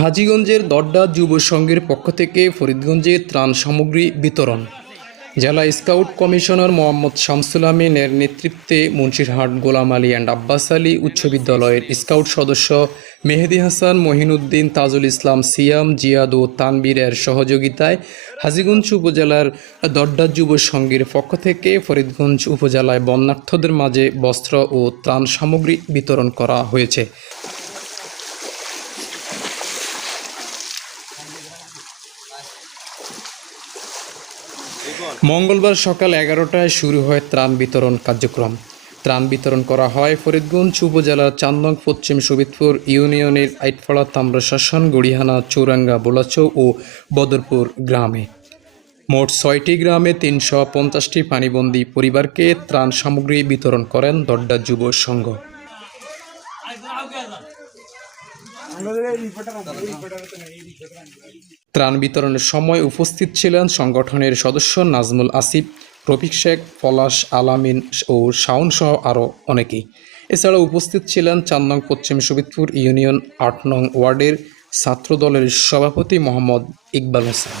হাজীগঞ্জের দড্ডা যুব সংঘের পক্ষ থেকে ফরিদগঞ্জে ত্রাণ সামগ্রী বিতরণ। জেলা স্কাউট কমিশনার মোহাম্মদ শামসুল আমিনের নেতৃত্বে মুন্সিরহাট গোলাম আলী অ্যান্ড আব্বাস আলী উচ্চ বিদ্যালয়ের স্কাউট সদস্য মেহেদি হাসান, মহিনুদ্দিন, তাজুল ইসলাম, সিয়াম, জিয়াদ ও তানবীরের সহযোগিতায় হাজীগঞ্জ উপজেলার দড্ডা যুব সংঘের পক্ষ থেকে ফরিদগঞ্জ উপজেলায় বন্যার্থদের মাঝে বস্ত্র ও ত্রাণ সামগ্রী বিতরণ করা হয়েছে। মঙ্গলবার সকাল এগারোটায় শুরু হয় ত্রাণ বিতরণ কার্যক্রম। ত্রাণ বিতরণ করা হয় ফরিদগঞ্জ উপজেলার চান্দং, পশ্চিম সুবিদপুর ইউনিয়নের আইটফাড়া তাম্রশাসন গড়িহানা চৌরাঙ্গা, বোলাচৌ ও বদরপুর গ্রামে। মোট ছয়টি গ্রামে তিনশো পঞ্চাশটি পানিবন্দী পরিবারকে ত্রাণ সামগ্রী বিতরণ করেন দড্ডা যুব সংঘ। ত্রাণ বিতরণের সময় উপস্থিত ছিলেন সংগঠনের সদস্য নাজমুল আসিফ, রফিক শেখ, পলাশ, আলামিন ও শাওন সহ আরও অনেকেই। এছাড়া উপস্থিত ছিলেন চার নং পশ্চিম সুবিদপুর ইউনিয়ন আট নং ওয়ার্ডের ছাত্রদলের সভাপতি মোহাম্মদ ইকবাল হোসেন।